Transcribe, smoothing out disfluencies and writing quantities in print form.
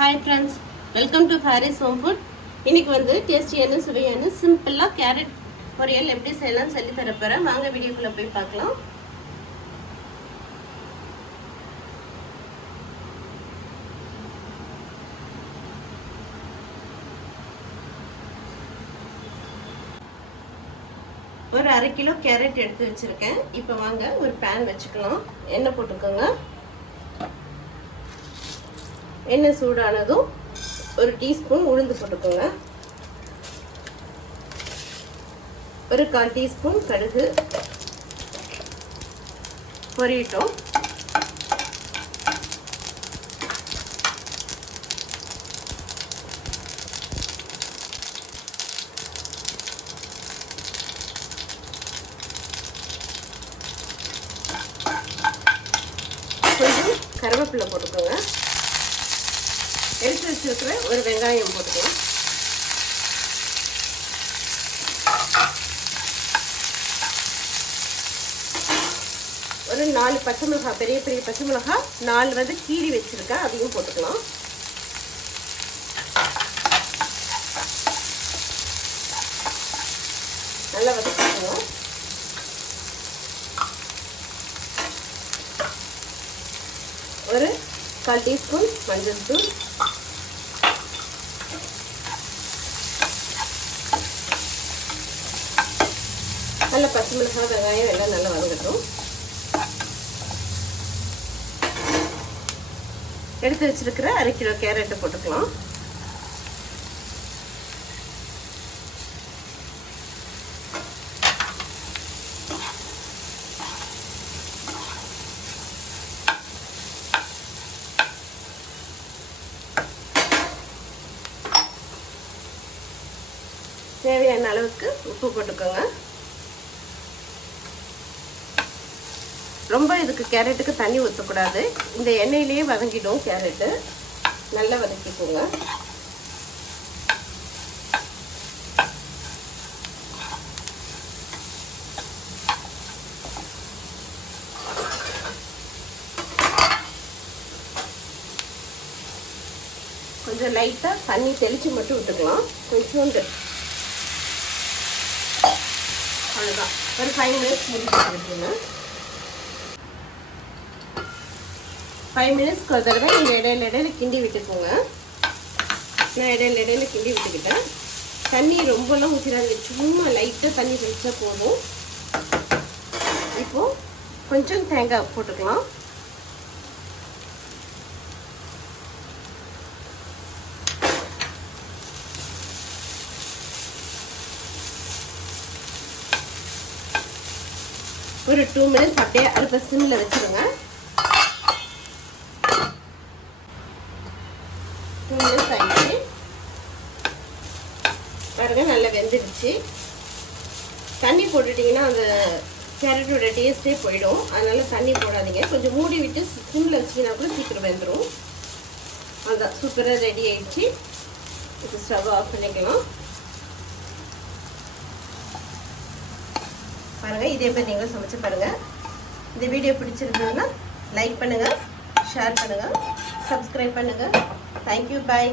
Hi friends, welcome to Faris Home Food. இன்னைக்கு வந்து டேஸ்டியான சுவையான சிம்பிளா கேரட் பொரியல் எப்படி செய்யலாம் சொல்லி தர போறேன். வாங்க வீடியோக்குள்ள போய் பார்க்கலாம். ஒரு 1/2 கிலோ கேரட் எடுத்து வச்சிருக்கேன். இப்போ வாங்க ஒரு pan வச்சுக்கலாம். எண்ணெய் போட்டுக்கோங்க. எண்ணெய் சூடானதும் ஒரு டீஸ்பூன் உளுந்து போட்டுக்கோங்க. ஒரு 1/4 டீஸ்பூன் கடுகு பொரியட்டும். கொஞ்சம் கருவேப்பிலை போட்டுக்கோங்க. எடுத்து வச்சிருக்கிற ஒரு வெங்காயம் போட்டுக்கலாம். ஒரு 4 பச்சை மிளகாய், பெரிய பெரிய பச்சை மிளகாய் 4 வந்து கீறி வச்சிருக்கேன், அதையும் போட்டுக்கலாம். நல்லா வதக்கிக்கணும். ஒரு 1/4 டீஸ்பூன் மஞ்சள் தூள், நல்ல பச்சை மிளகாய் வெங்காயம் எல்லாம் நல்லா வதங்கட்டும். எடுத்து வச்சிருக்கிற 1/2 கிலோ கேரட்டை போட்டுக்கலாம். தேவையான அளவுக்கு உப்பு போட்டுக்கோங்க. ரொம்ப இதுக்கு கேரட்டுக்கு தண்ணி ஊற்றக்கூடாது. இந்த எண்ணெயிலேயே வதங்கிடும் கேரட்டு. நல்லா வதக்கிக்கோங்க. கொஞ்சம் லைட்டாக தண்ணி தெளித்து மட்டும் விட்டுக்கலாம். கொஞ்சோண்டு அவ்வளோதான். ஒரு 5 மினிட்ஸ் முடிச்சுருக்குங்க. 5 மினிட்ஸ்க்கு ஒரு தடவை நீங்கள் இடையில கிண்டி விட்டுக்கோங்க. நான் இடையில கிண்டி விட்டுக்கிட்டேன். தண்ணி ரொம்பலாம் ஊற்றிடாங்க, சும்மா லைட்டாக தண்ணி தெளிச்சா போதும். இப்போது கொஞ்சம் தேங்காய் போட்டுக்கலாம். ஒரு 2 மினிட்ஸ் அப்படியே அடுத்த சிம்மில் வச்சுருங்க. 2 மினிட்ஸ் ஆகிடுச்சு பாருங்க, நல்லா வெந்துடுச்சு. தண்ணி போட்டுட்டிங்கன்னா அந்த கேரட்டோட டேஸ்ட்டே போயிடும். அதனால் தண்ணி போடாதீங்க. கொஞ்சம் மூடி விட்டு சிம்மில் வச்சிங்கன்னா கூட சீக்கிரம் வெந்துடும். அதுதான் சூப்பராக ரெடி ஆகிடுச்சு. இப்போ ஸ்டவ் ஆஃப் பண்ணிக்கலாம். பாருங்கள், இதே மாதிரி நீங்களும் சமைச்சு பாருங்கள். இந்த வீடியோ பிடிச்சிருந்ததுன்னா லைக் பண்ணுங்கள், ஷேர் பண்ணுங்கள், சப்ஸ்கிரைப் பண்ணுங்கள். தேங்க்யூ, பாய்.